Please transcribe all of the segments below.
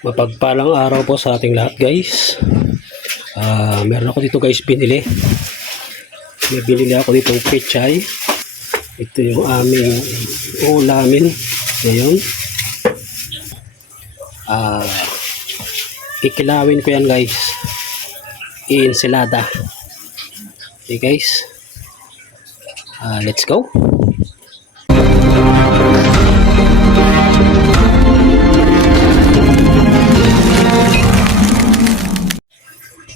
Mapagpalang araw po sa ating lahat, guys. Meron ako dito, guys, binili. May binili ako dito ng pechay. Ito yung aming ulamin ngayon. Kikilawin ko yan, guys. I-ensilada. Okay, guys. Let's go.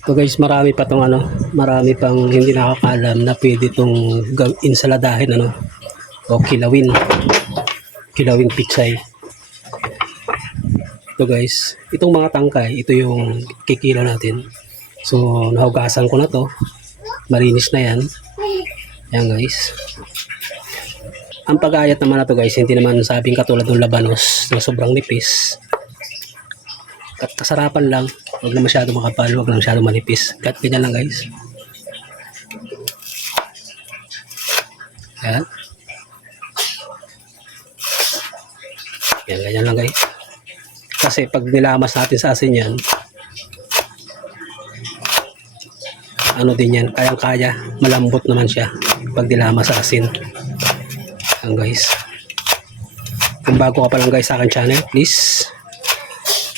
So guys, marami pa tong marami pang hindi nakakaalam na pwede tong insaladahin o kilawin pichay. Ito guys, itong mga tangkay, ito yung kikilaw natin. So nahugasan ko na to, malinis na yan. Yan guys. Ang pag-aayat naman na to guys, hindi naman sabing katulad ng labanos na sobrang nipis. Kasarapan lang, huwag na masyado makapal, huwag na masyado manipis. Kahit ganyan lang guys. Yan. Yan, ganyan lang guys. Kasi pag nilamas natin sa asin yan, din yan, kayang-kaya, malambot naman siya pag nilamas sa asin. Yan guys. Kung bago ka pa lang guys sa akin channel, please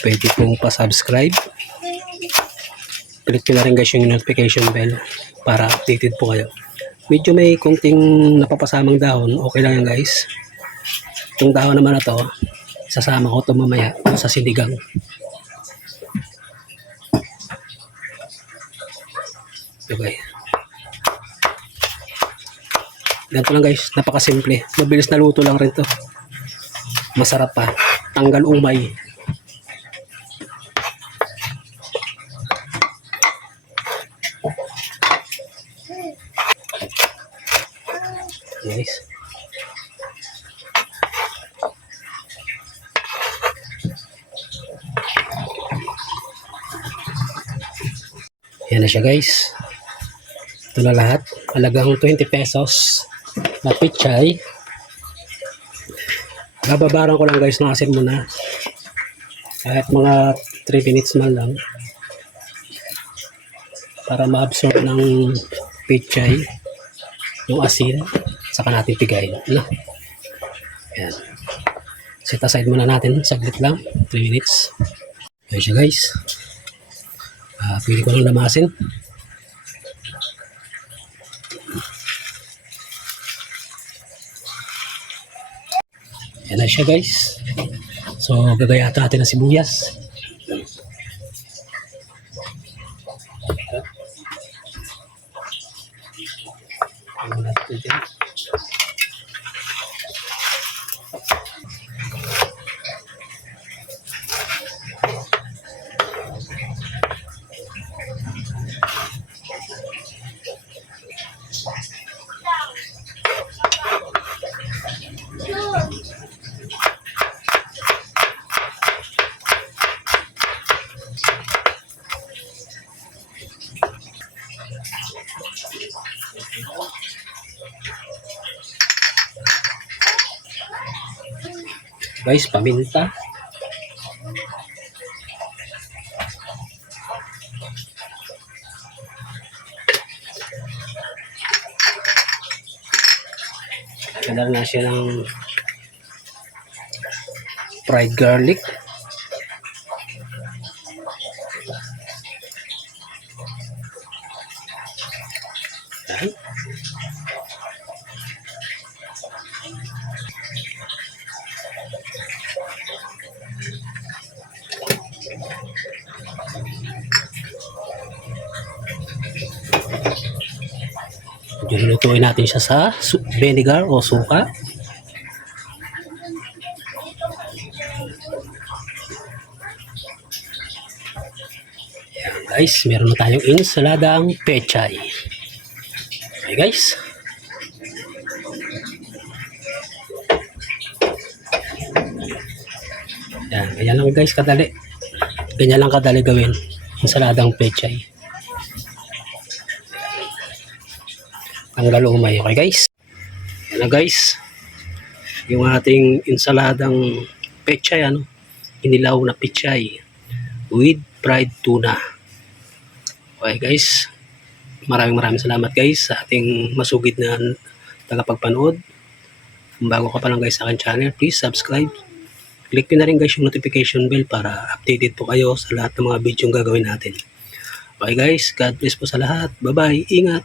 pwede pong pa-subscribe. Click nyo na rin guys yung notification bell para updated po kayo. Medyo may konting napapasamang dahon, okay lang yan guys. Itong dahon naman na to, sasama ko ito mamaya sa sinigang. Okay. Ganito lang guys, napakasimple. Mabilis na luto lang rin to. Masarap pa. Tanggal umay. Guys. Yan na siya guys. Ito na lahat. Halagang 20 pesos na pichay. Bababaran ko lang guys ng asin muna. Kahit mga 3 minutes man lang. Para ma-absorb ng pichay yung asin. Saka natin pigayin. Yan. Set aside muna natin. Saglit lang. 3 minutes. Yan siya guys. Pwede ko lang lamasin. Yan na siya guys. So gagayatan natin ng sibuyas. Guys, paminta. Kailangan na siya ng fried garlic. Yan. Hilutuin natin siya sa vinegar o suka. Yan guys, meron na tayong insaladang pechay. Okay guys. Yan, ganyan lang guys kadali. Ganyan lang kadali gawin. Insaladang pechay. Tanggal umay. Okay guys. Yan na guys. Yung ating insaladang pechay, inilaw na pechay. with fried tuna. Okay guys, maraming salamat guys sa ating masugid na tagapagpanood. Kung bago ka pa lang guys sa aking channel, please subscribe. Click nyo na rin guys yung notification bell para updated po kayo sa lahat ng mga video gagawin natin. Okay guys, God bless po sa lahat. Bye bye, ingat.